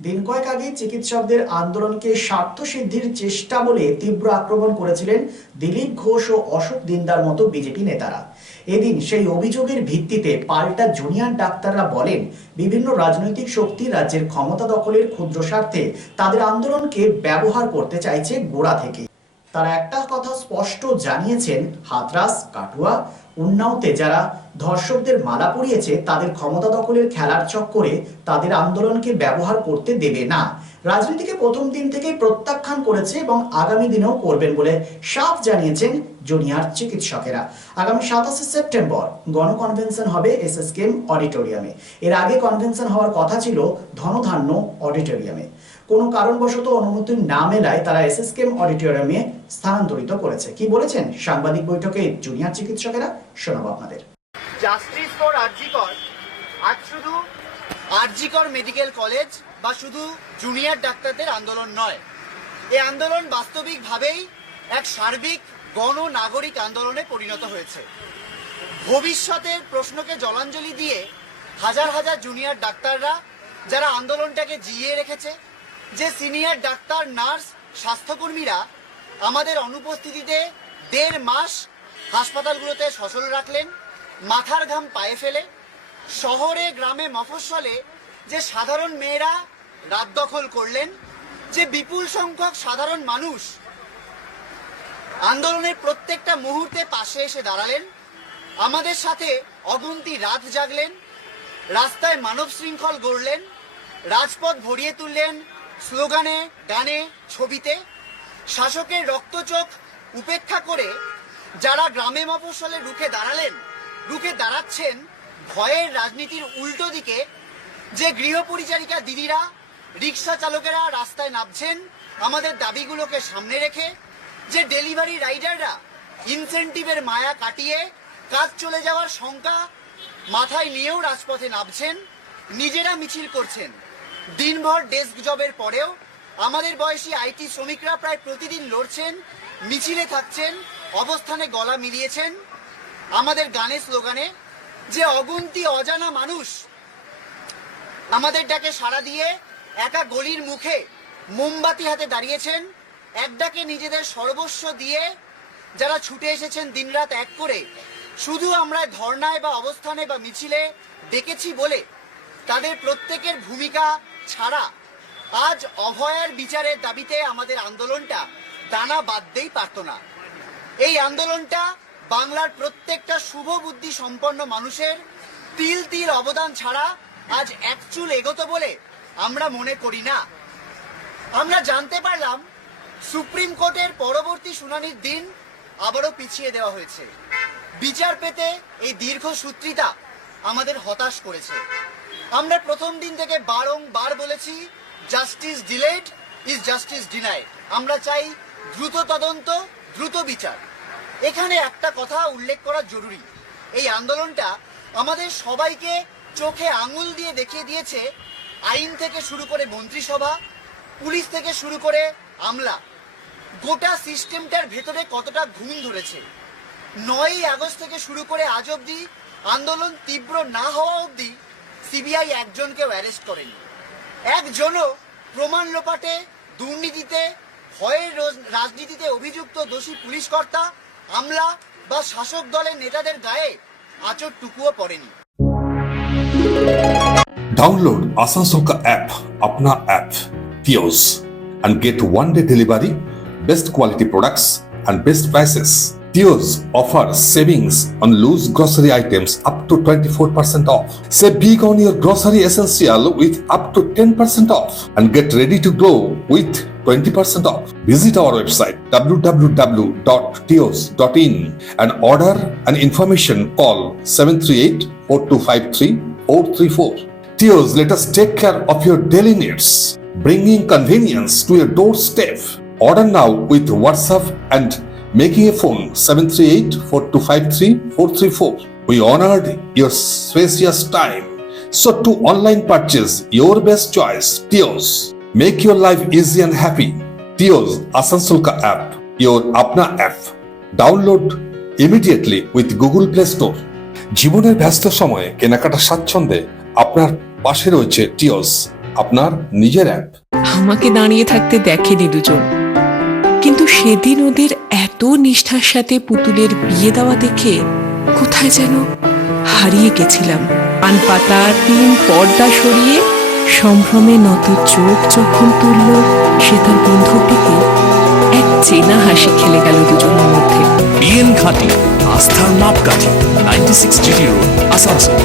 দিন কয়েক আগে চিকিৎসকদের আন্দোলনকে স্বার্থসিদ্ধির চেষ্টা বলে তীব্র আক্রমণ করেছিলেন দিলীপ ঘোষ ও অশোক দিনদার মতো বিজেপি নেতারা। এদিন সেই অভিযোগের ভিত্তিতে পাল্টা জুনিয়র ডাক্তাররা বলেন, বিভিন্ন রাজনৈতিক শক্তি রাজ্যের ক্ষমতা দখলের ক্ষুদ্র স্বার্থে তাদের আন্দোলনকে ব্যবহার করতে চাইছে গোড়া থেকে। তারা একটা কথা স্পষ্ট জানিয়েছেন, হাতরাস, কাটুয়া, উন্নাওতে যারা ধর্ষকদের মালা পরিয়েছে তাদের ক্ষমতা দখলের খেলার চক্করে তাদের আন্দোলনকে ব্যবহার করতে দেবে না। রাজনীতিকে প্রথম দিন থেকেই প্রত্যাখ্যান করেছে এবং আগামী দিনেও করবেন বলে সাফ জানিয়েছেন জুনিয়র চিকিৎসকেরা। আগামী সাতাশে সেপ্টেম্বর গণকনভেনশন হবে এসএসকেএম অডিটোরিয়ামে। এর আগে কনভেনশন হওয়ার কথা ছিল ধনধান্য অডিটোরিয়ামে। কোনো কারণবশত অনুমতি না মেলায় তারা এসএসকেএম অডিটোরিয়ামে স্থানান্তরিত করেছে। কি বলেছেন সাংবাদিক বৈঠকে জুনিয়র চিকিৎসকেরা? শোনাব আপনাদের। Justice for RG Kar. আজ শুধু আরজিকর মেডিকেল কলেজ বা শুধু জুনিয়র ডাক্তারদের আন্দোলন নয় এই আন্দোলন বাস্তবিকভাবেই এক সার্বিক গণ নাগরিক আন্দোলনে পরিণত হয়েছে। ভবিষ্যতের প্রশ্নকে জলাঞ্জলি দিয়ে হাজার হাজার জুনিয়র ডাক্তাররা যারা আন্দোলনটাকে জিইয়ে রেখেছে, যে সিনিয়র ডাক্তার, নার্স, স্বাস্থ্যকর্মীরা আমাদের অনুপস্থিতিতে দেড় মাস হাসপাতালগুলোতে সচল রাখলেন মাথার ঘাম পায়ে ফেলে, শহরে, গ্রামে মফস্বলে যে সাধারণ মেয়েরা রাত দখল করলেন, যে বিপুল সংখ্যক সাধারণ মানুষ আন্দোলনের প্রত্যেকটা মুহূর্তে পাশে এসে দাঁড়ালেন, আমাদের সাথে অগুন্তি রাত জাগলেন, রাস্তায় মানব শৃঙ্খল গড়লেন, রাজপথ ভরিয়ে তুললেন স্লোগানে, গানে, ছবিতে। শাসকের রক্তচোখ উপেক্ষা করে যারা গ্রামে মফস্বলে রুখে দাঁড়ালেন রুখে দাঁড়াচ্ছেন ভয়ের রাজনীতির উল্টো দিকে যে গৃহপরিচারিকা দিদিরা রিক্সা চালকেরা রাস্তায় নামছেন, আমাদের দাবিগুলোকে সামনে রেখে যে ডেলিভারি রাইডাররা ইনসেন্টিভের মায়া কাটিয়ে কাজ চলে যাওয়ার শঙ্কা মাথায় নিয়েও রাজপথে নামছেন, নিজেরা মিছিল করছেন। দিনভর ডেস্ক জবের পরেও আমাদের বয়সী আইটি শ্রমিকরা প্রায় প্রতিদিন লড়ছেন, মিছিলে থাকছেন, অবস্থানে গলা মিলিয়েছেন। আমাদের গানে স্লোগানে যে অগুন্তি অজানা মানুষ, আমাদের ডাকে সাড়া দিয়ে একা গলির মুখে মোমবাতি হাতে দাঁড়িয়েছেন, এক ডাকে নিজেদের সর্বস্ব দিয়ে যারা ছুটে এসেছেন দিনরাত এক করে, শুধু আমরা ধর্নায় বা অবস্থানে বা মিছিলে ডেকেছি বলে তাদের প্রত্যেকের ভূমিকা ছাড়া আজ অভয়ার বিচারের দাবিতে আমাদের আন্দোলনটা দানা বাঁধতেই পারত না। এই আন্দোলনটা বাংলার প্রত্যেকটা শুভ বুদ্ধি সম্পন্ন মানুষের তিল তিল অবদান ছাড়া আজ এক চুল এগোতো বলে আমরা মনে করি না। আমরা জানতে পারলাম সুপ্রিম কোর্টের পরবর্তী শুনানির দিন আবারও পিছিয়ে দেওয়া হয়েছে। বিচার পেতে এই দীর্ঘ সূত্রিতা আমাদের হতাশ করেছে। আমরা প্রথম দিন থেকে বারংবার বলেছি justice delayed is justice denied আমরা চাই দ্রুত তদন্ত, দ্রুত বিচার। এখানে একটা কথা উল্লেখ করা জরুরি। এই আন্দোলনটা আমাদের সবাইকে চোখে আঙুল দিয়ে দেখিয়ে দিয়েছে আইন থেকে শুরু করে মন্ত্রিসভা, পুলিশ থেকে শুরু করে আমলা। গোটা সিস্টেমটার ভেতরে কতটা ঘুম ধরেছে। নয়ই আগস্ট থেকে শুরু করে আজ অবধি আন্দোলন তীব্র না হওয়া অবধি সিবিআই একজনকেও অ্যারেস্ট করেনি। একজনও প্রমাণ লোপাটে, দুর্নীতিতে, ভয়ের রাজনীতিতে অভিযুক্ত দোষী পুলিশ কর্তা আমলা বা শাসক দলের নেতাদের গায়ে আচর টুকুও পড়েনি ডাউনলোড আসানসোলকা অ্যাপ আপনা অ্যাপ পিওস and get one day delivery best quality products and best prices Tios offer savings on loose grocery items up to 24% off. Say big on your grocery essential with up to 10% off and get ready to go with 20% off. Visit our website www.tios.in and order an information call 738 4253 434. Tios, let us take care of your daily needs, bringing convenience to your doorstep. Order now with WhatsApp and making a phone 738 4253 434. We honored your spacious time. So to online purchase, your best choice, Tios. Make your life easy and happy. Tios Asansol ka app, your Apna app. Download immediately with Google Play Store. জীবনের ব্যস্ত সময়ে কেনাকাটা স্বাচ্ছন্দ্যে আপনার পাশে রয়েছে টিওস আপনার নিজের অ্যাপ আমাকে দাঁড়িয়ে থাকতে দেখেনি দুজন কিন্তু সেদিন ওদের এত নিষ্ঠার সাথে পুতুলের বিয়ে দেওয়া দেখে কোথায় যেন হারিয়ে গেছিলাম পান পাতা টিন পর্দা সরিয়ে সম্ভ্রমে নত চোখ যখন তুলল, সে তার বন্ধুর দিকে এক চেনা হাসি খেলে গেল দুজনের মধ্যে। বিএন ঘাটি আস্থার মাপকাঠি ninety six GT road Asansol